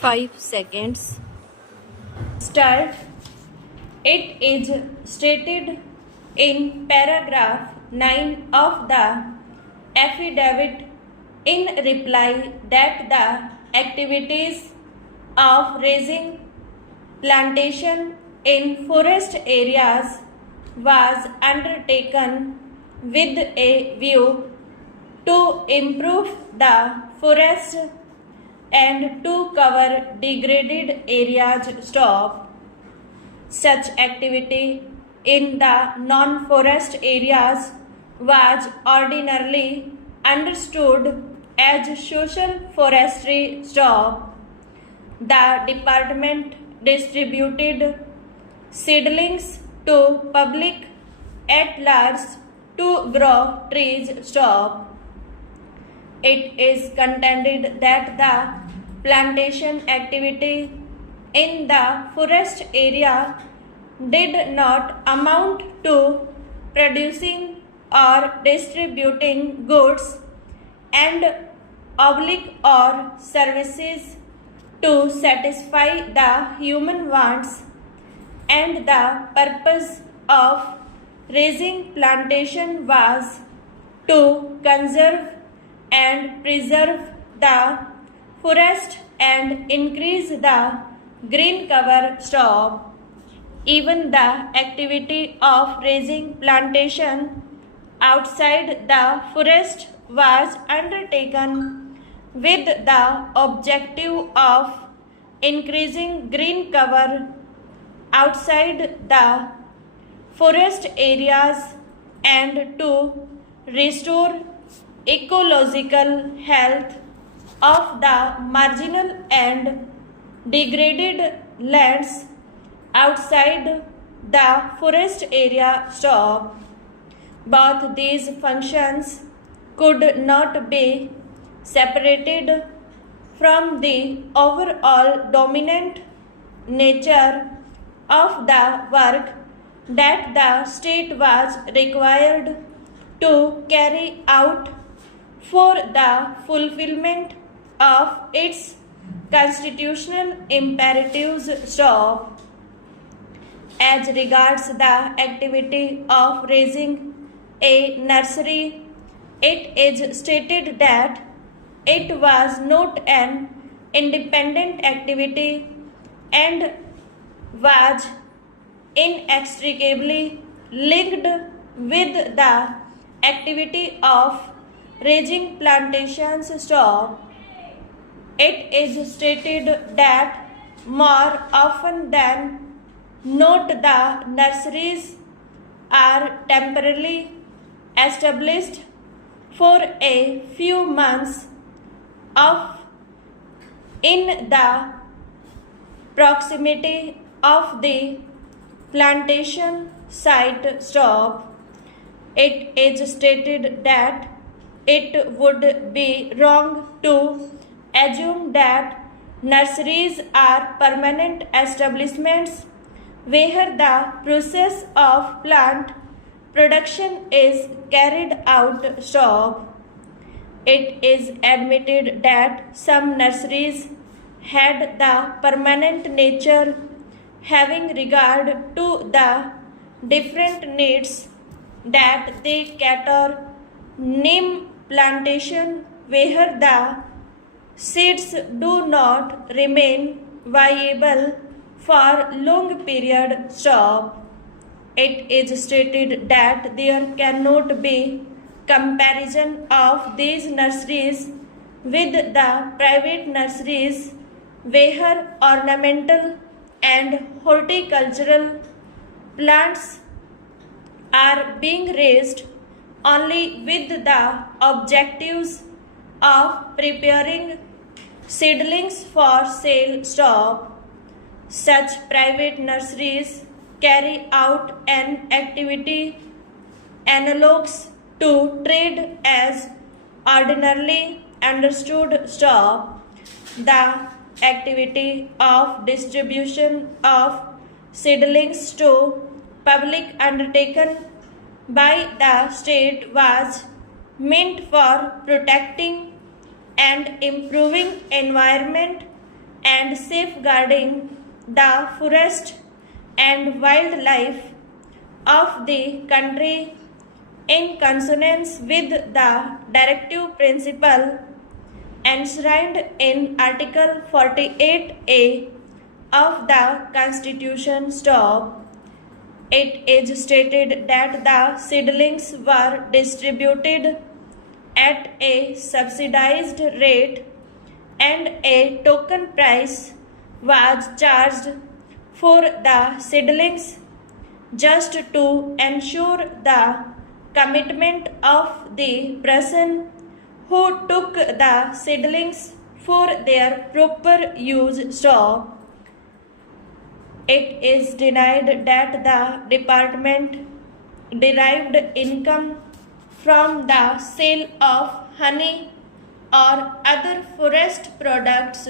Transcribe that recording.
5 seconds. Start. It is stated in paragraph 9 of the affidavit in reply that the activities of raising plantation in forest areas was undertaken with a view to improve the forest and to cover degraded areas. Stop. Such activity in the non-forest areas was ordinarily understood as social forestry. Stop. The department distributed seedlings to public at large to grow trees. Stop. It is contended that the plantation activity in the forest area did not amount to producing or distributing goods and or services to satisfy the human wants, and the purpose of raising plantation was to conserve and preserve the forest and increase the green cover. Stop. Even the activity of raising plantation outside the forest was undertaken with the objective of increasing green cover outside the forest areas and to restore ecological health of the marginal and degraded lands outside the forest area. Stop. Both these functions could not be separated from the overall dominant nature of the work that the state was required to carry out for the fulfillment of its constitutional imperatives. Stop. As regards the activity of raising a nursery, it is stated that it was not an independent activity and was inextricably linked with the activity of raising plantations. Stop. It is stated that more often than not the nurseries are temporarily established for a few months of in the proximity of the plantation site. Stop. It is stated that it would be wrong to assume that nurseries are permanent establishments where the process of plant production is carried out. Stop. It is admitted that some nurseries had the permanent nature having regard to the different needs that they cater. Neem plantation where the seeds do not remain viable for long period. Stop. It is stated that there cannot be comparison of these nurseries with the private nurseries where ornamental and horticultural plants are being raised only with the objectives of preparing seedlings for sale. Stop. Such private nurseries carry out an activity analogues to trade as ordinarily understood. Stop. The activity of distribution of seedlings to public undertaken by the state was meant for protecting and improving environment and safeguarding the forest and wildlife of the country in consonance with the directive principle enshrined in Article 48A of the Constitution. It is stated that the seedlings were distributed at a subsidized rate and a token price was charged for the seedlings just to ensure the commitment of the person who took the seedlings for their proper use. It is denied that the department derived income from the sale of honey or other forest products.